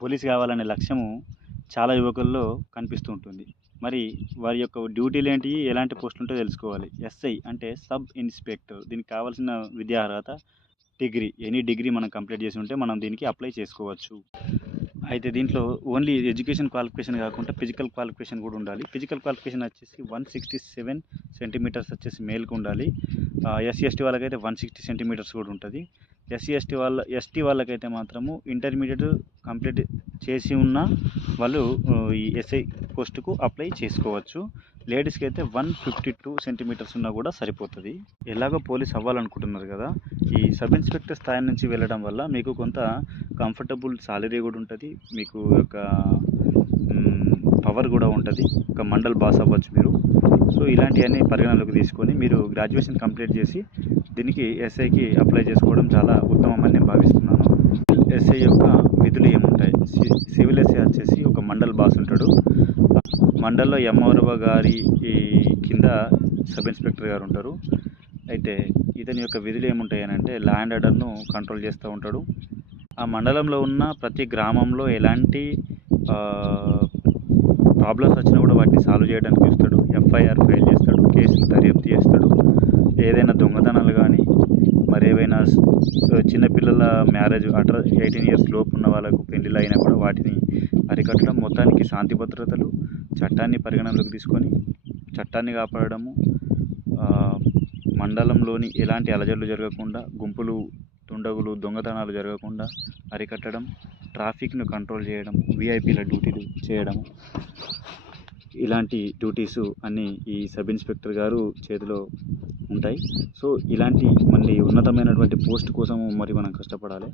Police కావాలనే లక్ష్యము చాలా యువకుల్లో కనిపిస్తూ ఉంటుంది. మరి వారి యొక్క డ్యూటీలు ఏంటి, ఎలాంటి పోస్టులు ఉంటో తెలుసుకోవాలి. ఎస్ఐ అంటే సబ్ ఇన్స్పెక్టర్. దీనికి కావాల్సిన విద్యా అర్హత డిగ్రీ. ఎనీ డిగ్రీ మనం కంప్లీట్ చేసి ఉంటే మనం దీనికి అప్లై చేసుకోవచ్చు. అయితే దీంట్లో ఓన్లీ ఎడ్యుకేషన్ క్వాలిఫికేషన్ కాకుండా ఫిజికల్ క్వాలిఫికేషన్ కూడా ఉండాలి. ఫిజికల్ క్వాలిఫికేషన్ వచ్చేసి 167 సెంటీమీటర్స్ వచ్చేసి మేల్కు ఉండాలి. ఎస్సీ ఎస్టీ వాళ్ళకైతే 160 సెంటీమీటర్స్ కూడా ఉంటుంది. ఎస్టీ వాళ్ళకైతే మాత్రము ఇంటర్మీడియట్ కంప్లీట్ చేసి ఉన్న వాళ్ళు ఈ ఎస్ఐ పోస్టుకు అప్లై చేసుకోవచ్చు. లేడీస్కి అయితే 152 సెంటీమీటర్స్ ఉన్నా కూడా సరిపోతుంది. ఎలాగో పోలీస్ అవ్వాలనుకుంటున్నారు కదా, ఈ సబ్ ఇన్స్పెక్టర్ స్థాయి నుంచి వెళ్ళడం వల్ల మీకు కొంత కంఫర్టబుల్ సాలరీ కూడా ఉంటుంది. మీకు ఒక పవర్ కూడా ఉంటుంది. ఒక మండల్ బాస్ అవ్వచ్చు మీరు. సో ఇలాంటివన్నీ పరిగణలోకి తీసుకొని మీరు గ్రాడ్యుయేషన్ కంప్లీట్ చేసి దీనికి ఎస్ఐకి అప్లై చేసుకోవడం చాలా ఉత్తమమని నేను భావిస్తున్నాను. ఎస్ఐ యొక్క విధులు ఏముంటాయి? సివిల్ ఎస్ఐ వచ్చేసి ఒక మండల్ బాస్ ఉంటాడు. మండల్లో ఎంఆర్ఓ గారి కింద సబ్ ఇన్స్పెక్టర్ గారు ఉంటారు. అయితే ఇతని యొక్క విధులు ఏముంటాయి అని అంటే ల్యాండ్ ఆర్డర్ను కంట్రోల్ చేస్తూ ఉంటాడు. ఆ మండలంలో ఉన్న ప్రతి గ్రామంలో ఎలాంటి ప్రాబ్లమ్స్ వచ్చినా కూడా వాటిని సాల్వ్ చేయడానికి చూస్తాడు. ఎఫ్ఐఆర్ ఫైల్ చేస్తాడు, కేసులు దర్యాప్తు చేస్తాడు. ఏదైనా దొంగతనాలు కానీ మరేవైనా చిన్నపిల్లల మ్యారేజ్ 18 ఇయర్స్ లోపు ఉన్న వాళ్ళకు పెళ్ళిళ్ళు అయినా కూడా వాటిని అరికట్టడం, మొత్తానికి శాంతి భద్రతలు, చట్టాన్ని పరిగణనలోకి తీసుకొని చట్టాన్ని కాపాడము, మండలంలోని ఎలాంటి అలజడులు జరగకుండా, గుంపులు దుండగులు దొంగతనాలు జరగకుండా అరికట్టడం, ట్రాఫిక్ను కంట్రోల్ చేయడం, విఐపీల డ్యూటీలు చేయడం, ఇలాంటి డ్యూటీసు అన్నీ ఈ సబ్ ఇన్స్పెక్టర్ గారు చేతిలో ఉంటాయి. సో ఇలాంటి మళ్ళీ ఉన్నతమైనటువంటి పోస్ట్ కోసము మరి మనం కష్టపడాలి.